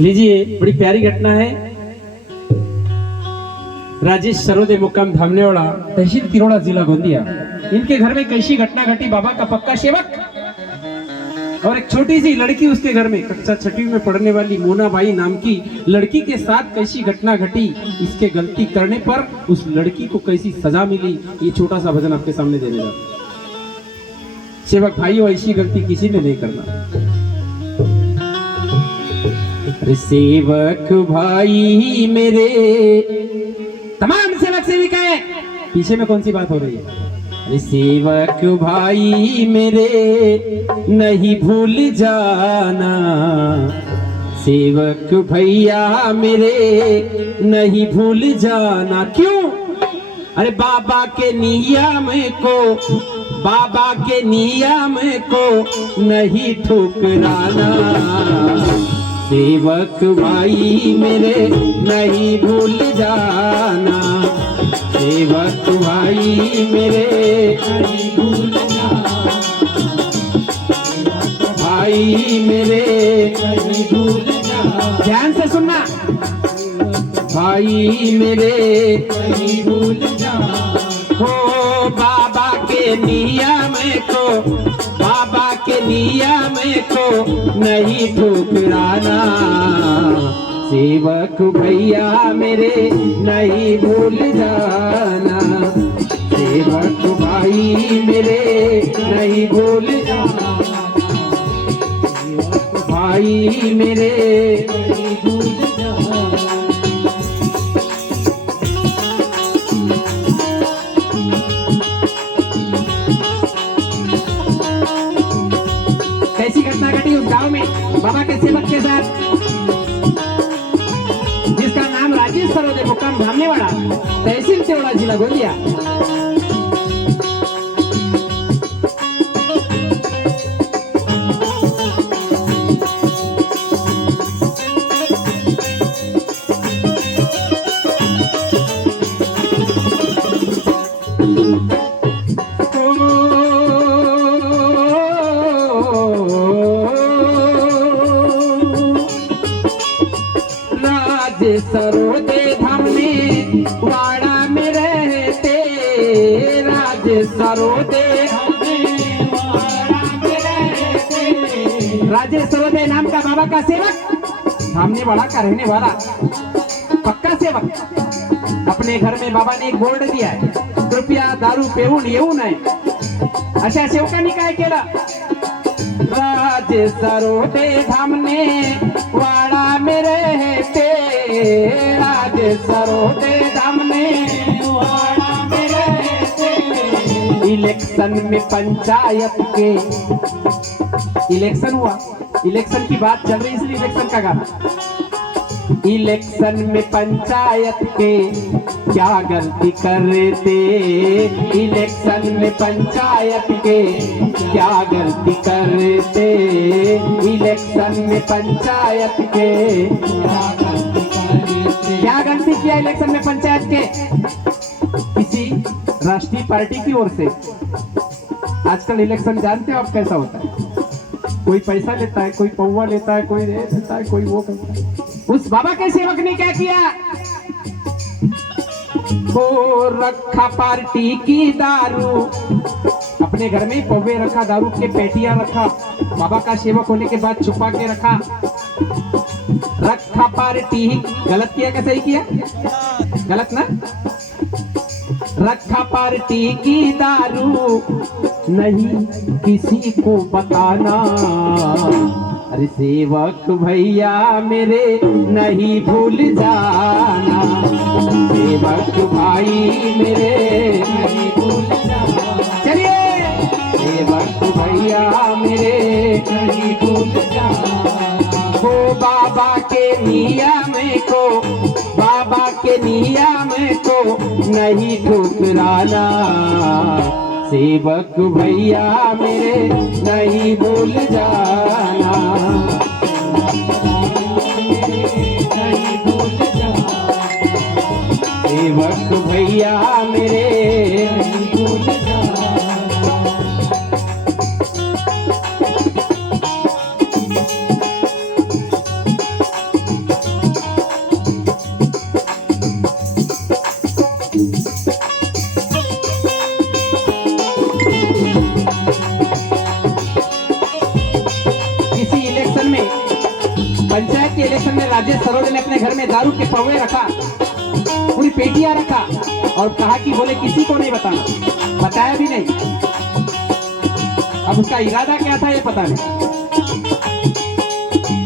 लीजिए, बड़ी प्यारी घटना है। राजेश सरोदे मुकाम धामनेवाड़ा, तहसील तिरोड़ा, जिला गोंदिया। इनके घर में कैसी घटना घटी। बाबा का पक्का सेवक और एक छोटी सी लड़की उसके घर में, कक्षा 6वीं में पढ़ने वाली मोनाबाई नाम की लड़की के साथ कैसी घटना घटी, इसके गलती करने पर उस लड़की को कैसी सजा मिली, ये छोटा सा भजन आपके सामने देने जा रहा हूं। सेवक भाइयों, ऐसी गलती किसी ने नहीं करना। अरे सेवक भाई मेरे, तमाम सेवक सेविकाएं, पीछे में कौन सी बात हो रही है। अरे सेवक भाई मेरे नहीं भूल जाना, सेवक भैया मेरे नहीं भूल जाना। क्यों? अरे बाबा के नियम को, बाबा के नियम को नहीं ठुकराना, सेवक भाई मेरे नहीं भूल जाना, सेवक भाई मेरे नहीं भूल जाना, भाई मेरे नहीं भूल जाना। ध्यान से सुनना, भाई मेरे नहीं भूल जाना। हो बाबा के नियम को, बाबा के नियम को नहीं ठुकराना, सेवक भैया मेरे नहीं भूल जाना, सेवक भाई मेरे नहीं भूल जाना, भाई मेरे नहीं भूल जाना। कैसी घटना घटी उस गांव में बाबा के सेवक के साथ, जिसका नाम राजेश सरोदे मुकाम धामनेवाड़ा, तहसील तिरोड़ा, जिला गोंदिया। सरोदे धामने वाड़ा में रहते, राजेश सरोदे वाड़ा में रहते। राजेश सरोदे नाम का बाबा का सेवक, धामने वाड़ा का रहने वाला पक्का सेवक। अपने घर में बाबा ने एक बोर्ड दिया है, कृपया दारू पेऊन येऊ नये, अशा सेवकांनी काय केलं। राजेश सरोदे धामने वाड़ा में रहते, राजेश सरोदे धामने वाड़ा में रहते। इलेक्शन में पंचायत के, इलेक्शन हुआ, इलेक्शन की बात चल रही इसलिए इलेक्शन का गाना। इलेक्शन में पंचायत के क्या गलती करते, इलेक्शन में पंचायत के क्या गलती करते, इलेक्शन में पंचायत के क्या गलती किया इलेक्शन में पंचायत के, किसी राष्ट्रीय पार्टी की ओर से। आजकल इलेक्शन जानते हो आप कैसा होता है, कोई पैसा लेता है, कोई पौवा लेता है, कोई देता है, कोई वो करता है। उस बाबा के सेवक ने क्या किया, वो रखा पार्टी की दारू, अपने घर में पौवे रखा, दारू के पेटियां रखा, बाबा का सेवक होने के बाद छुपा के रखा। रखा पार्टी, गलत किया क्या सही किया, गलत ना। रखा पार्टी की दारू नहीं किसी को बताना, अरे सेवक भैया मेरे नहीं भूल जाना, सेवक भाई मेरे नहीं भूल जाना। चलिए, सेवक भैया मेरे नहीं भूल जाना। हो बाबा के नियम को, बाबा के नियम को नहीं ठुकराना, सेवक भैया मेरे नहीं भूल जाना, नहीं भूल जाना, सेवक भैया मेरे नहीं भूल जाना। के इलेक्शन में राजेश सरोदे ने अपने घर में दारू के पौवे रखा, पूरी पेटियां रखा और कहा कि बोले किसी को नहीं बताना, बताया भी नहीं। अब उसका इरादा क्या था ये पता नहीं,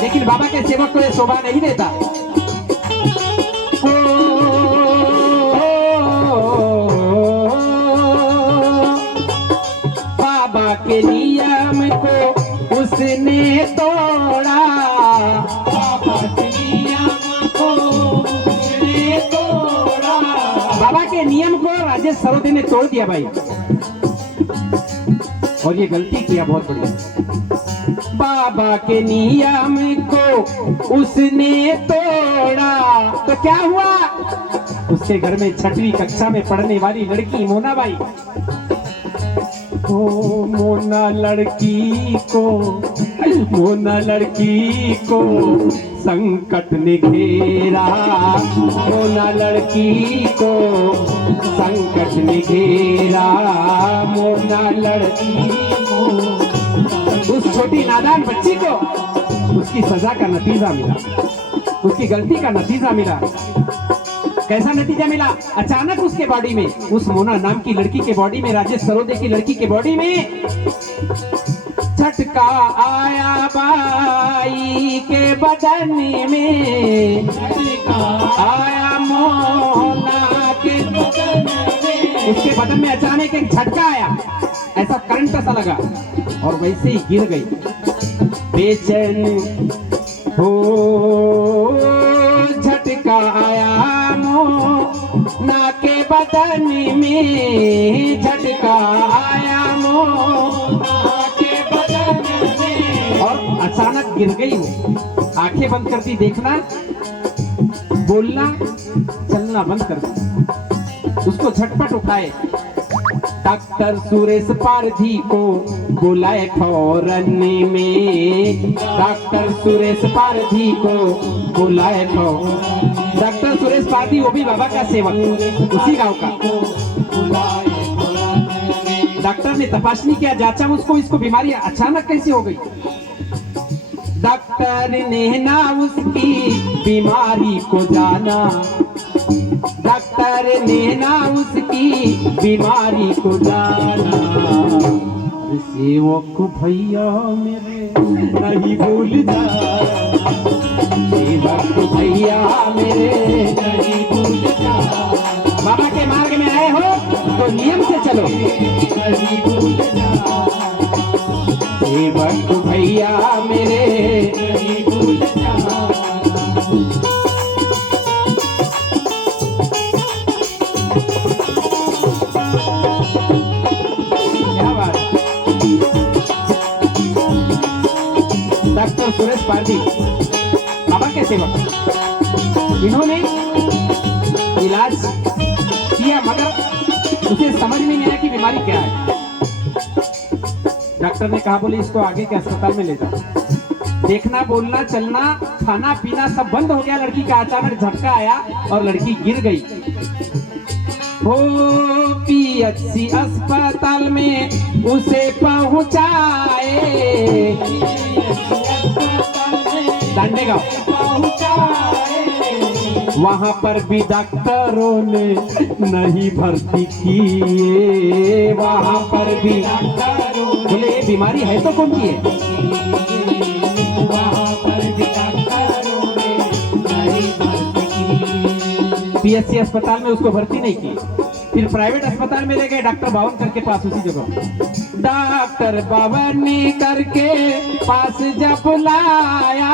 लेकिन बाबा के सेवक को ये शोभा नहीं देता। बाबा के नियम को उसने तोड़ा, बाबा के नियम को उसने तोड़ा। बाबा के नियम को राजेश सरोदे ने तोड़ दिया भाई, और ये गलती किया बहुत बड़ी। बाबा के नियम को उसने तोड़ा तो क्या हुआ, उसके घर में 6वीं कक्षा में पढ़ने वाली लड़की मोना बाई, ओ मोना लड़की को संकट ने घेरा, मोना लड़की को संकट ने घेरा, मोना लड़की को। उस छोटी नादान बच्ची को उसकी सजा का नतीजा मिला, उसकी गलती का नतीजा मिला। कैसा नतीजा मिला, अचानक उसके बॉडी में, उस मोना नाम की लड़की के बॉडी में, राजेश सरोदे की लड़की के बॉडी में झटका आया बाई के बदन में, झटका आया मोना के बदन में। उसके बदन में अचानक एक झटका आया, ऐसा करंट सा लगा और वैसे ही गिर गई। बेचैन हो झटका आया मोना के बदन में, झटका आया मोना के बदन में और अचानक गिर गई वो। आंखें बंद कर दी, देखना बोलना चलना बंद कर दी। उसको झटपट उठाए, डॉक्टर सुरेश पारधी को बुलाए फौरन में, डॉक्टर सुरेश पारधी को बुलाए फौरन। डॉक्टर सुरेश पारधी वो भी बाबा का सेवक, उसी गांव का। डॉक्टर ने तपासनी किया, जांचा उसको, इसको बीमारी अचानक कैसी हो गई। डॉक्टर ने ना उसकी बीमारी को जाना, डॉक्टर ने ना उसकी बीमारी को जाना। सेवक भैया मेरे नहीं भूल जाना, सेवक भैया मेरे नहीं भूल जाना। बाबा के मार्ग में आए हो तो नियम से चलो, नहीं भूल जाना। सेवक भैया मेरे नहीं भूल जाना। डॉक्टर सुरेश पारधी बाबा के सेवक, इन्होंने इलाज किया मगर उसे समझ में नहीं आया कि बीमारी क्या है। डॉक्टर ने कहा बोले इसको आगे के अस्पताल में ले जाओ। देखना बोलना चलना खाना पीना सब बंद हो गया। लड़की का अचानक झटका आया और लड़की गिर गई। वो पीएचसी अस्पताल में उसे पहुंचाए, दांडेगांव वहां पर भी डॉक्टरों ने नहीं भर्ती किए, वहां पर भी बोले ये बीमारी है तो कौन सी है। वहां पर भी डॉक्टरों ने नहीं भर्ती की, पीएचसी अस्पताल में उसको भर्ती नहीं की। फिर प्राइवेट अस्पताल में ले गए डॉक्टर बावनकर के पास, उसी जगह डॉक्टर बावनकर के पास जब लाया,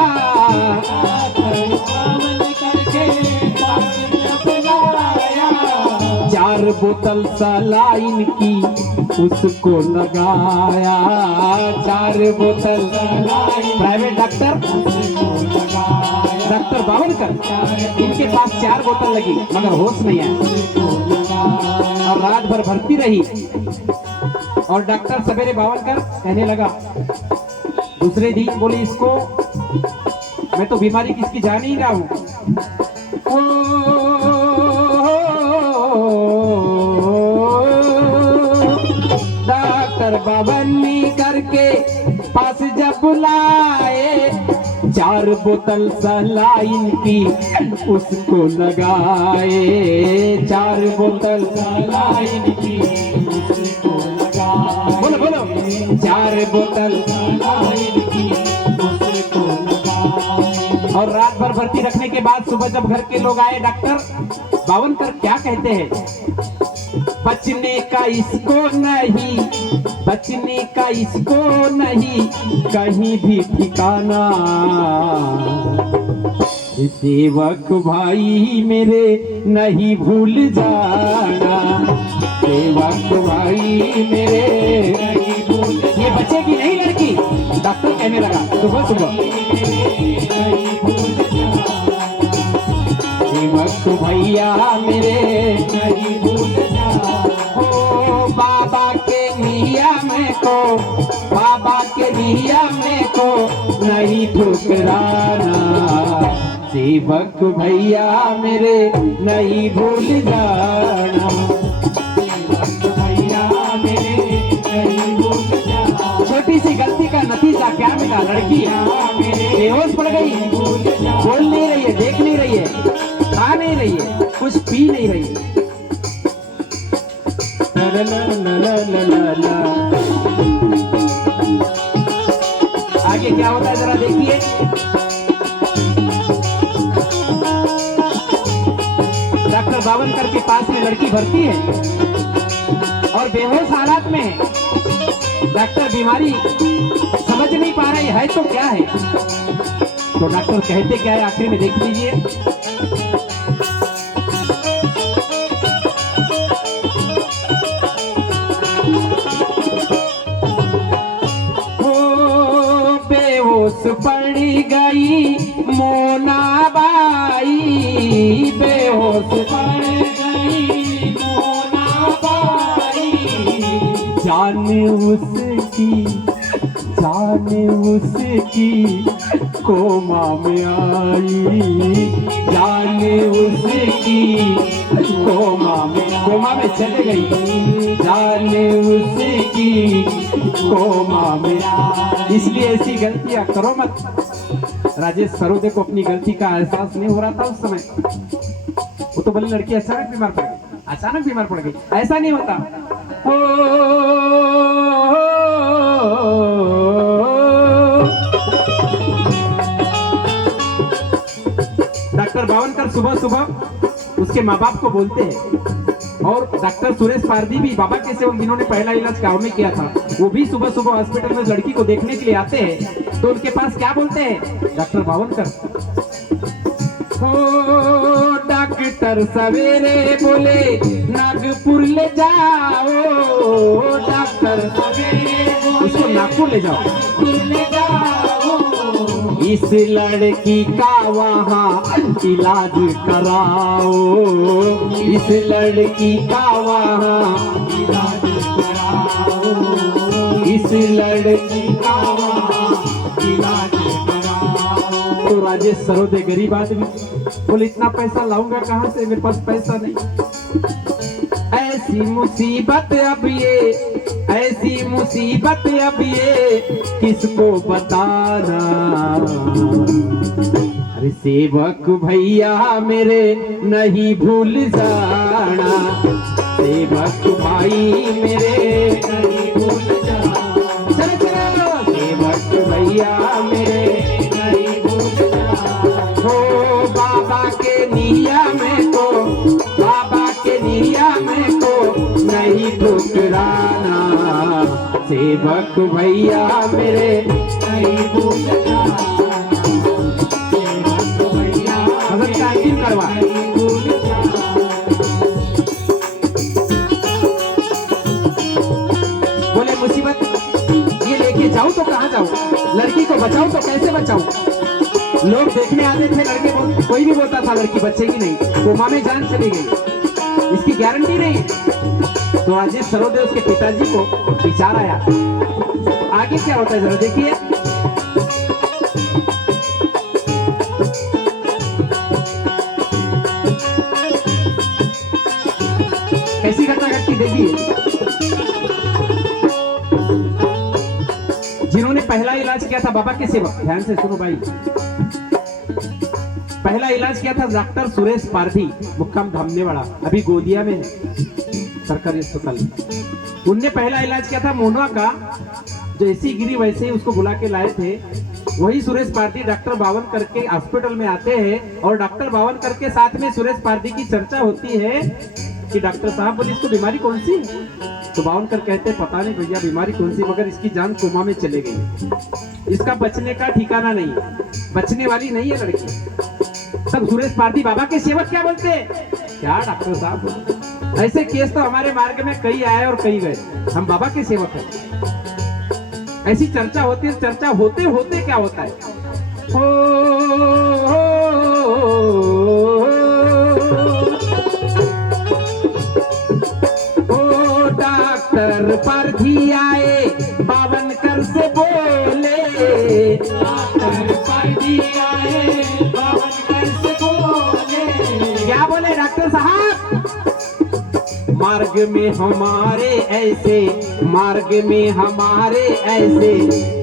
चार बोतल सलाइन की उसको लगाया, चार बोतल प्राइवेट डॉक्टर डॉक्टर बावनकर इनके पास 4 बोतल लगी मगर होश नहीं आया और रात भर भर्ती रही। और डॉक्टर सवेरे बावनकर कहने लगा दूसरे दिन, बोले इसको मैं तो बीमारी किसकी जान ही रहा हूं। डॉक्टर बावनकर के पास जब बुलाए 4 बोतल सलाइन की उसको लगाए, 4 बोतल सलाइन की उसको लगाए, बोलो बोलो, 4 बोतल सलाइन की उसको लगाए। और रात भर भर्ती रखने के बाद सुबह जब घर के लोग आए, डॉक्टर बावनकर क्या कहते हैं, बचने का इसको नहीं, बचने का इसको नहीं कहीं भी ठिकाना, सेवक भाई मेरे नहीं भूल जाना, सेवक भाई मेरे नहीं भूल। ये बचेगी नहीं लड़की, डॉक्टर कहने लगा सुबह सुबह, सेवक भैया मेरे नहीं भूल जाना। ओ बाबा के नियम को, बाबा के नियम को नहीं ठुकराना, सेवक भैया मेरे नहीं भूल जाना, सेवक भैया मेरे नहीं भूल जाना। छोटी सी गलती का नतीजा क्या मिला, लड़की बेहोश पड़ गई, बोल नहीं रही है, देख नहीं रही है, खा नहीं रही है, कुछ पी नहीं रही है। ला ला ला ला ला ला। आगे क्या होता है जरा देखिए, डॉक्टर बावनकर के पास में लड़की भर्ती है और बेहोश हालात में है। डॉक्टर बीमारी समझ नहीं पा रही है तो क्या है, तो डॉक्टर कहते क्या है आखिरी में देख लीजिए। पड़ गई मोना बाई, बेहोश पड़ गई मोना बाई, जान उसकी, जान उसकी कोमा में आई, जान उसकी कोमा में चले गई, जान उसकी कोमा में। इसलिए ऐसी गलतियां करो मत। राजेश सरोदे को अपनी गलती का एहसास नहीं हो रहा था उस समय, वो तो बोली लड़की अचानक बीमार पड़ गई, अचानक बीमार पड़ गई, ऐसा नहीं होता। डॉक्टर बावनकर सुबह सुबह उसके माँ बाप को बोलते हैं, और डॉक्टर सुरेश पारदी भी बाबा के सेवक जिन्होंने पहला इलाज गांव में किया था, वो भी सुबह सुबह हॉस्पिटल में लड़की को देखने के लिए आते हैं। तो उनके पास क्या बोलते हैं डॉक्टर बावनकर, ओ डॉक्टर सवेरे बोले नागपुर ले जाओ, डॉक्टर सवेरे उसको नागपुर ले जाओ, इस लड़की का वहाँ इलाज कराओ, इस लड़की का वहाँ इलाज कराओ, इस लड़की का वहाँ इलाज कराओ। तो राजेश सरोदे गरीब आदमी बोले इतना पैसा लाऊंगा कहाँ से, मेरे पास पैसा नहीं। ऐसी मुसीबत अब ये, ऐसी मुसीबत अब ये किसको बताना, अरे सेवक भैया मेरे नहीं भूल जाना, सेवक भाई मेरे नहीं भूल जाना, चलो चलो सेवक भैया मेरे नहीं भूल जाना। हो बाबा के नियम को, बाबा के नियम को नहीं ठुकराना, सेवक भैया मेरे नहीं भूल जाना, सेवक भैया मेरे करवा। बोले मुसीबत ये लेके जाऊं तो कहाँ जाऊं, लड़की को बचाऊं तो कैसे बचाऊं। लोग देखने आते थे, लड़के कोई भी बोलता था लड़की बचेगी नहीं, कोमा में जान चली गई, इसकी गारंटी नहीं। तो राजेश सरोदे उसके पिताजी को विचार आया, आगे क्या होता है जरा देखिए। कैसी घटना घटती देखिए। जिन्होंने पहला इलाज इलाज किया था बाबा के सेवक, ध्यान से सुनो भाई। पहला इलाज किया था डॉक्टर सुरेश पारधी, मुक्काम धामनेवाड़ा, अभी गोदिया में है सरकारी अस्पताल। उनने पहला इलाज किया था मोनवा का, जैसी गिरी वैसे ही उसको बुला के लाए थे। वही सुरेश पारधी डॉक्टर बावन करके हॉस्पिटल में आते हैं और डॉक्टर बावन करके साथ में सुरेश पारधी की चर्चा होती है कि डॉक्टर साहब बोले इसको बीमारी कौन सी है? तो बावनकर कहते हैं पता नहीं भैया बीमारी कौन सी, मगर इसकी जान कोमा में चले गई, इसका बचने का ठिकाना नहीं, बचने वाली नहीं है लड़की। तब सुरेश पारधी बाबा के सेवक क्या बोलते हैं, क्या डॉक्टर साहब ऐसे केस तो हमारे मार्ग में कई आए और कई गए, हम बाबा के सेवक हैं। ऐसी चर्चा होती है, चर्चा होते होते क्या होता है, डॉक्टर पारधी आए बावनकर से बोले, डॉक्टर पारधी आए बावनकर से बोले, क्या बोले डॉक्टर साहब, मार्ग में हमारे ऐसे, मार्ग में हमारे ऐसे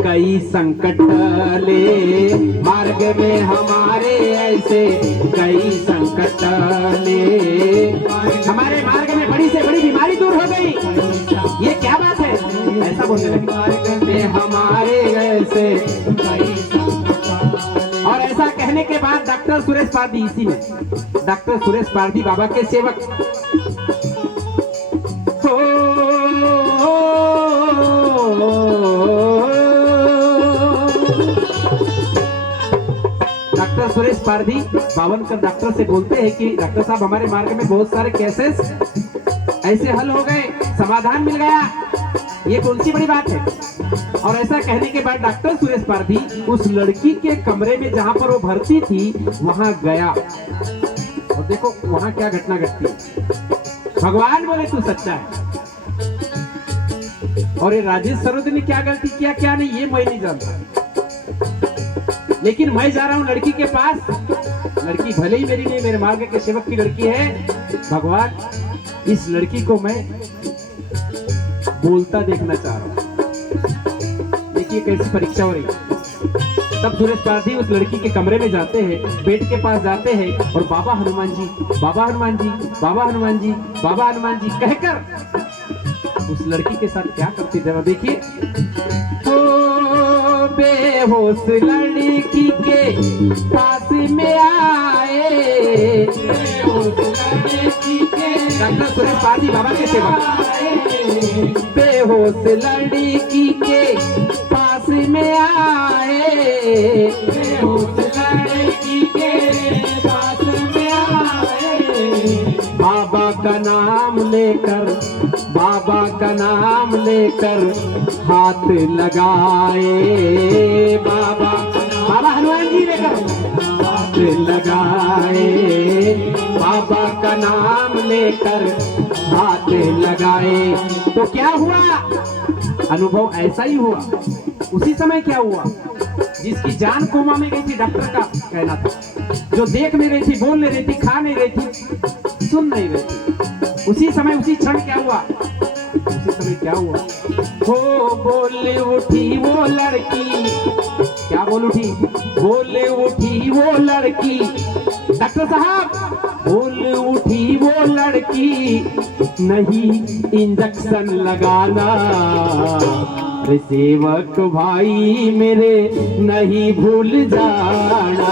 कई संकट टले, मार्ग में हमारे ऐसे कई संकट टले, हमारे मार्ग में बड़ी से बड़ी बीमारी दूर हो गई, ये क्या बात है, ऐसा बोलने लगे, मार्ग में हमारे ऐसे कई संकट टले। और ऐसा कहने के बाद डॉक्टर सुरेश पारधी, इसी में डॉक्टर सुरेश पारधी बाबा के सेवक, डॉक्टर सुरेश पारधी बावनकर डॉक्टर से बोलते हैं कि डॉक्टर साहब हमारे मार्ग में बहुत सारे केसेस ऐसे हल हो गए, समाधान मिल गया, ये कौन सी बड़ी बात है। और ऐसा कहने के बाद डॉक्टर सुरेश पारधी उस लड़की के कमरे में जहां पर वो भर्ती थी वहां गया, और देखो वहां क्या घटना घटती है, भगवान बोले तू सच्चा है। और ये राजेश सरोदे ने क्या गलती किया क्या नहीं ये मैं नहीं जानता, लेकिन मैं जा रहा हूं लड़की के पास, लड़की भले ही मेरी नहीं, मेरे मार्ग के सेवक की लड़की है, भगवान इस लड़की को मैं बोलता देखना चाह रहा हूं, देखिए कैसी परीक्षा हो रही। तब सुरेश पारधी उस लड़की के कमरे में जाते हैं, बेड के पास जाते हैं और बाबा हनुमान जी, बाबा हनुमान जी, बाबा हनुमान जी, बाबा हनुमान जी कहकर उस लड़की के साथ क्या करती जरा देखिए। बेहोश लड़की के पास में आए, डॉक्टर सुरेश पारधी बाबा के सेवक, बेहोश लड़की के पास में आए, बेहोश लड़की के पास में आए, बाबा का नाम लेकर, बाबा का नाम लेकर हाथ लगाए, बाबा बाबा हनुमान जी लेकर हाथ लगाए, बाबा का नाम लेकर हाथ लगाए। तो क्या हुआ, अनुभव ऐसा ही हुआ। उसी समय क्या हुआ, जिसकी जान कोमा में गई थी, डॉक्टर का कहना था, जो देख नहीं रही थी, बोल नहीं रही थी, खा नहीं रही थी, सुन नहीं रही थी, उसी समय उसी क्षण क्या हुआ, उसी समय क्या हुआ, हो बोल उठी वो लड़की, क्या बोल उठी, बोल उठी वो लड़की, डॉक्टर साहब बोल उठी वो लड़की, नहीं इंजेक्शन लगाना, सेवक भाई मेरे नहीं भूल जाना,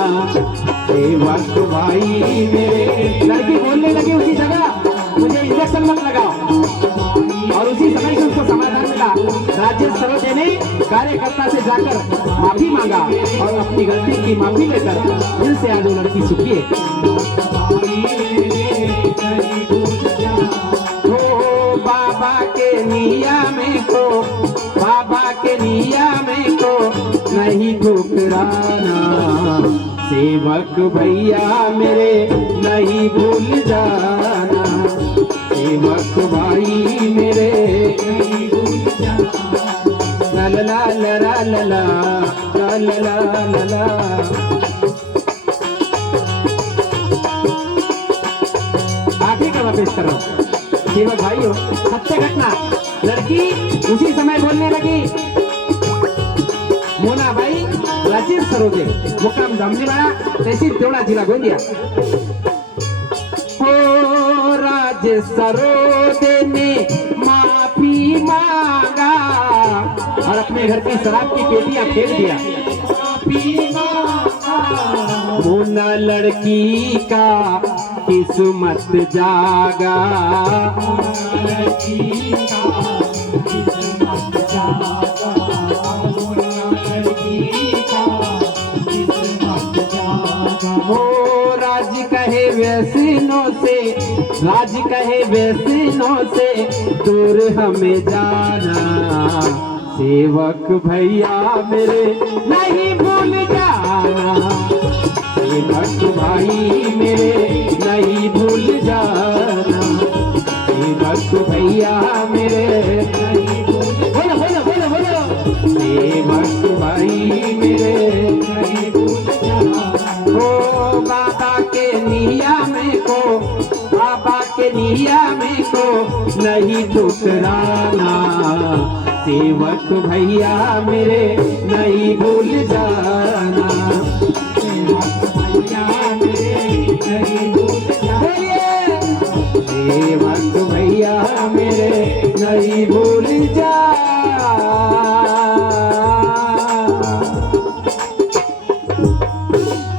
सेवक भाई मेरे। लड़की बोलने लगी उसी जगह, मुझे इंजेक्शन मत लगाओ, और उसी समय से उसको समाधान मिला। राजेश सरोदे ने कार्यकर्ता से जाकर माफी मांगा और अपनी गलती की माफी लेकर दिल से आज वो लड़की सुखी है। बाबा के नियम को, बाबा के नियम को नहीं ठुकराना, सेवक भैया मेरे नहीं भूल जाना, सेवक भाई मेरे नहीं भूल जाना। ला ला ला ला ला ला ला ला ला ला। आखिरी का पेश कर रहा हूँ, सेवक भाई हो, सत्य घटना। लड़की उसी समय बोलने लगी, मोनाबाई राजीव सरोदे, मुक्काम दामणीवाडा, तहसील तेवढा, जिल्हा गोंदिया। हो राजे सरोदे ने माफी मांगा और अपने घर की शराब की पेटियां फेंक दिया। मोना लड़की का किस्मत जागा, हो राज कहे व्यसनों से, राज कहे व्यसनों से दूर हमें जाना। सेवक भैया मेरे नहीं भूल जाना, सेवक भाई मेरे नहीं भूल जाना, सेवक भैया मेरे नहीं भूल, बोलो बोलो बोलो बोलो, सेवक भाई मेरे नहीं भूल जाना। ओ बाबा के नियम को, बाबा के नियम को नहीं ठुकराना, सेवक भैया मेरे नहीं भूल जाना, सेवक भैया मेरे नहीं भूल जाना, सेवक भैया मेरे नहीं भूल